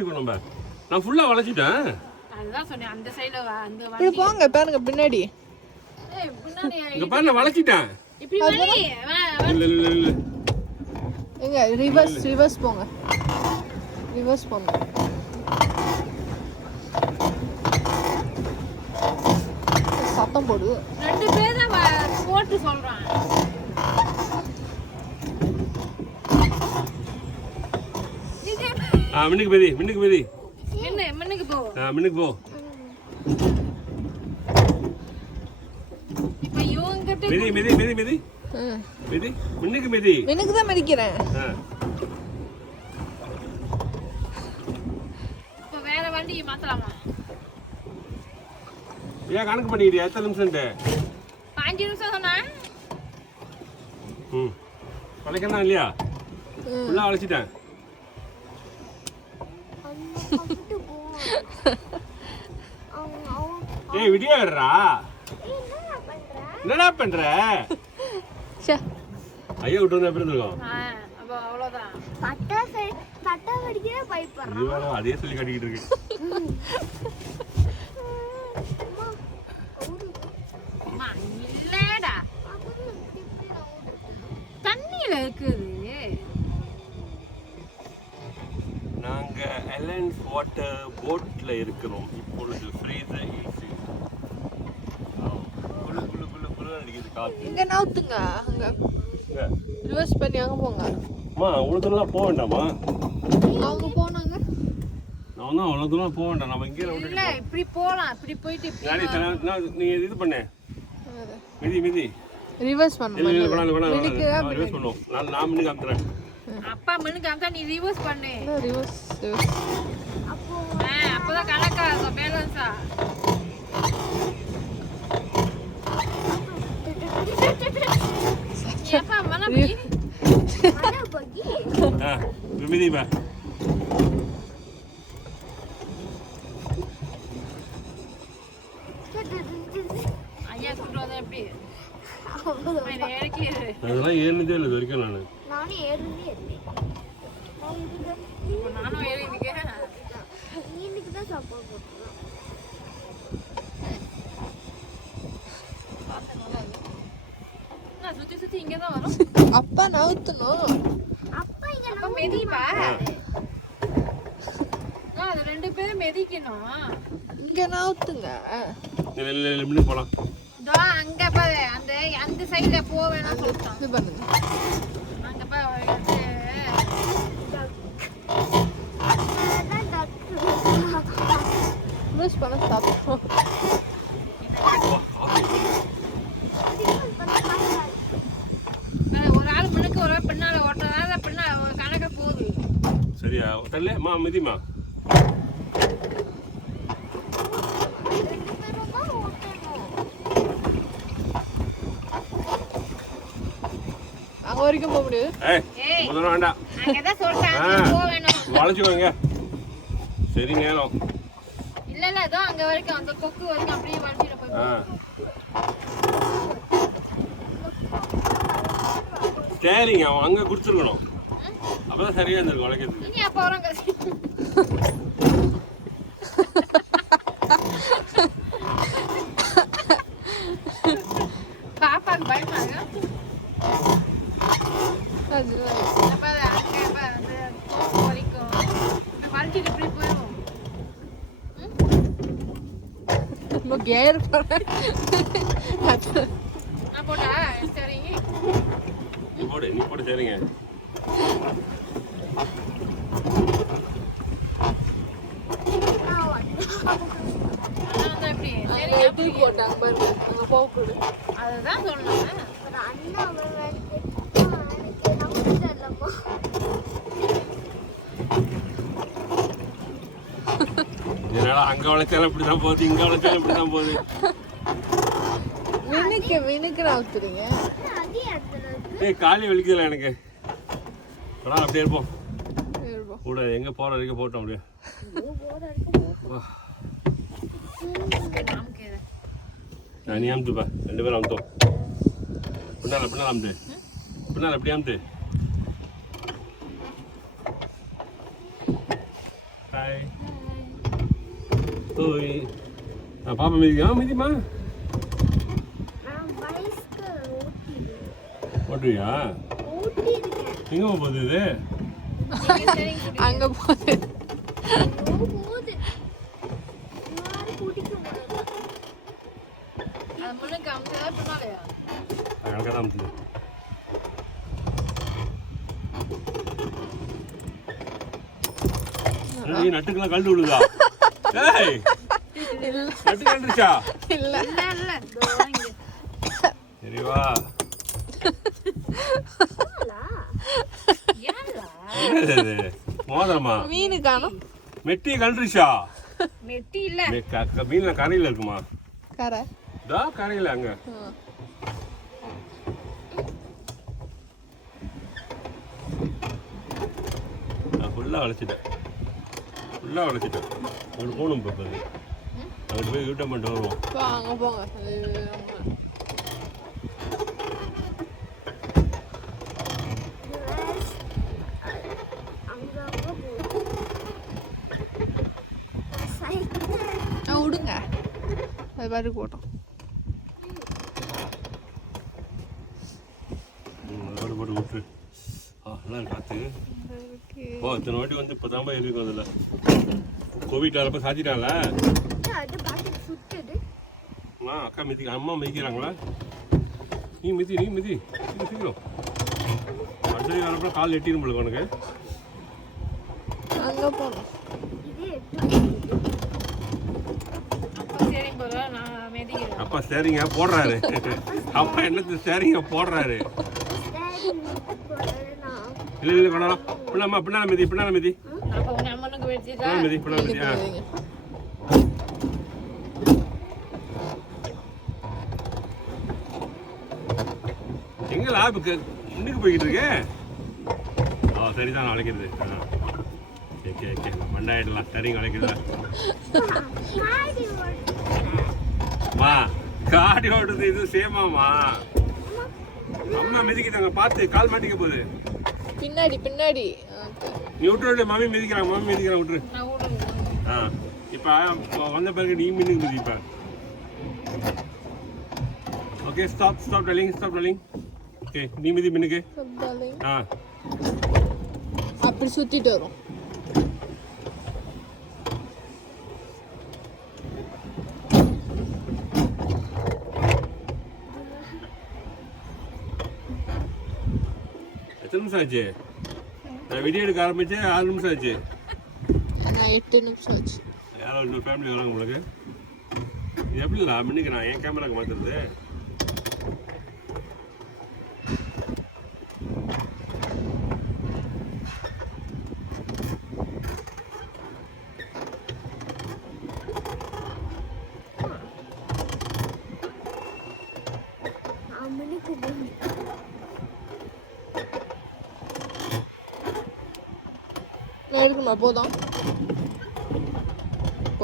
நம்ம நான் ஃபுல்லா வளைச்சிட்டேன். அதுதான் சொன்னேன் அந்த சைடுல அந்த இப்படி போங்க பாருங்க பின்னாடி. ஏய் பின்னாடி இங்க பாரு நான் வளைச்சிட்டேன். இப்படி வலி இல்ல இல்ல இல்ல எங்க ரிவர்ஸ் போங்க. ரிவர்ஸ் போங்க. சத்தம் போடு. ரெண்டு பேர் தான் போட்டு சொல்றான். மின்னுக்கு பேதி மின்னுக்கு போ. மின்னுக்கு போ. இப்ப இவங்கிட்ட மிதி மின்னுக்கு மிதி. எனக்கு தான் மிதிக்கிறேன். இப்ப வேற வண்டி மாத்தலாமா? ஏன் கணக்கு பண்ணிக்கிறியா? எத்தனை நிமிஷம்? 5 நிமிஷம் சொன்னா. வளைக்கணும் இல்லையா? ஃபுல்லா வளைச்சிட்டேன். ஏய் வீடியோ எடுறா. என்னடா பண்ற? ஐயா விட்டு வந்து எப்படி இருக்கும்? அப்ப அவ்வளவுதான். பட்டா வெடிக்கிற பைப்பறா. இதுவரை அதே சொல்லி கட்டிக்கிட்டு இருக்கு. அம்மா இல்லடா. தண்ணியில இருக்குது. நாங்க எலன்ஸ் வாட்டர் போட்ல இருக்கிறோம். இப்பொழுது ஃப்ரீசர் ஹில்ஸ். குளு அடிக்குது காத்து. இங்க நவுத்துங்க. அங்க ரிவர்ஸ் பண்ணி அங்க போங்க. அம்மா அவ்வளவு தூரம் போக வேண்டாமா? அவங்க போனாங்க. நான் தான் அவ்வளவு தூரம் போக வேண்டாம். நம்ம இங்கே இல்ல இப்படி போலாம். இப்படி போயிட்டு நீ இது பண்ணு. மிதி ரிவர்ஸ் பண்ணு. ரிவர்ஸ் பண்ணுவோம். நான் மின்னு காமிக்கிறேன். அப்பா மின்னுக்கு அம்தா நீ ரிவர்ஸ் பண்ணு. ரிவர்ஸ். அப்பதான் கணக்காகும் பேலன்ஸா. ஏப்பா மனபி மிதி பா. ஐயா கூட்டுறது எப்படி? அதெல்லாம் ஏறினதே இல்லை இது வரைக்கும். நானும் ஏறுனே இல்லை. நானும் ஏறிருக்கேன். இன்னைக்கு தான் சாப்பாடு போட்டுருவேன். நான் சுத்தி இங்கதான் வரும். அப்பா நவுத்தணும். அப்பா இங்க அப்ப மெதிப்பா. அது ரெண்டு பேரும் மெதிக்கணும். இங்க நவுத்துங்க. மின்னு போலாம். இதோ அங்க பாரு அந்த சைடுல போ வேணாம் சொல்லிட்டான். இது பண்ணுங்க. அங்க பாரு ரிவர்ஸ் பண்ண சாப்பிட்டோம். ஒரு ஆள் முன்னுக்கு ஒரு ஆள் பின்னால ஓட்டுறதால பின்னால ஒரு கணக்க போகுது. சரியா தரல மா மிதிமா. அங்க வரைக்கும் போக முடியாது. ஏய் முதல்ல வேண்டாம். அங்கதான் சொல்றேன் போ வேணும். வளைச்சுக்கோங்க. சரி நேரம். இல்ல இதோ அங்க வரைக்கும் அந்த கொக்கு வரைக்கும் அப்படியே வளைச்சிட போய். சரிங்க அவன் அங்க குடிச்சிருக்கணும். அப்பதான் சரியா இருந்திருக்கும் வளைக்கிறதுக்கு. இனி அப்ப வராங்க. பாப்பாக்கு பயமாங்க. அப்ப அங்க அந்த கொக்கு வரைக்கும் வளைச்சிட்டு இப்படி போயிடும். கேர் பண்ண நான் போட்டா சரி நீ போடு சரிங்க. எப்படி போட்டாங்க பாருங்க. அங்க போக கூடாது. அதுதான் சொன்னேன். அண்ணா எனக்கு நம்ப தெரியலம்மா. இதனால அங்க வளைச்சாலும் இப்படிதான் போகுது, இங்க வளைச்சாலும் இப்படிதான் போகுது. வினுக்கு நவுத்துறீங்க. ஏய் காலி வலிக்குதுல எனக்கு. பரவாயில்ல அப்படியே இருப்போம். கூட எங்க போற வரைக்கும் போட்டோம் அப்படியே. நீ அமுத்துப்பா. 2 பேரும் அமுத்தோம். பின்னால அமுத்து. பின்னால எப்படி அமுத்து. ஹாய் ஓய் பாப்பா மிதிக்கா மிதிமா நான் பைஸ்கல் ஓட்டுவியா ஓட்டியிருக்கேன். எங்கே போகுது இது அங்க போகுது. ஐயோ, போகுது. யாரும் பிடிக்க முடியல. அது முன்னுக்கு அமைச்சதா பின்னாலயா? அங்கே தான் அமுத்துது. என்னடி, நட்டுக்கெல்லாம் கழண்டு விடுதா? ஏய் நட்டு கழண்டுச்சா? இல்ல இல்ல இல்ல இதோ இங்க. சரி வா. ஏன்டா? என்னது இது? மோதிரமா? மீனு காணும். மெட்டி கழண்டுச்சா? மெட்டி இல்ல. மீன்ல கரையில் இருக்குமா? கரை. இதா கரையில் அங்க. நான் ஃபுல்லாக வளைச்சிட்டேன். அங்கிட்டு போகணும் இப்போ. அங்கிட்டு போய் யூட்டன் பண்ணிட்டு வருவோம். வாங்க போங்க. விடுங்க, அது பாட்டுக்கு போட்டோம். அதோட போட்டு விட்டு நல்லா காற்று. ஓ இத்தனை வாட்டி வந்து இப்போ தான் இருக்கும். அதில் கோவிட் வரப்போ சாத்திட்டாங்கள. அக்கா மிதிக்க அம்மா மிதிக்கிறாங்களா? நீ மிதி சீக்கிரம். அடுத்த வரப்போ கால் எட்டிடும் போல உனக்கு. அங்க போனோம். சரி போறா நான் மெதிக்கிறேன். அப்பா சரிங்க போடுறாரு. அப்பா என்னது சரிங்க போடுறாரு. இல்லை கொண்டாடலாம். பின்னால மிதி. அப்ப உங்க அம்மனுக்கு வெச்சிட்டா. பின்னால மிதி. எங்களா இப்போ முன்னுக்கு போய்கிட்டு இருக்கு. சரிதான் அழைக்கிறது. ஓகே மண்டாயிடலாம். சரிங்க அழைக்கிறதா மா காடி ஓடுறது இது சேமாமா. அம்மா மிதிக்கிட்டாங்க பார்த்து கால் மாட்டிக்க போகுது. பின்னாடி நீ விட்டு மாமி மிதிக்கிறாங்க விட்டுரு. நான் ஓடுறேன். இப்போ வந்த பிறகு நீ மின்னுக்கு மிதிப்ப. Okay stop darling. ஓகே நீ மிதி மின்னுக்கு. அப்படி சுத்திட்டு வரும். எத்தனை நிமிஷம் ஆச்சு? நான் வீடியோ எடுக்க ஆரம்பிச்சேன் 6 நிமிஷம் ஆச்சு. நான் 8 நிமிஷம் ஆச்சு. யாரோ இன்னொரு ஃபேமிலி வராங்க உங்களுக்கு. இது எப்படி இல்லை மின்னுக்கு நான் என் கேமராக்கு மாற்றுறது. எடுக்கணுமா? போதும்.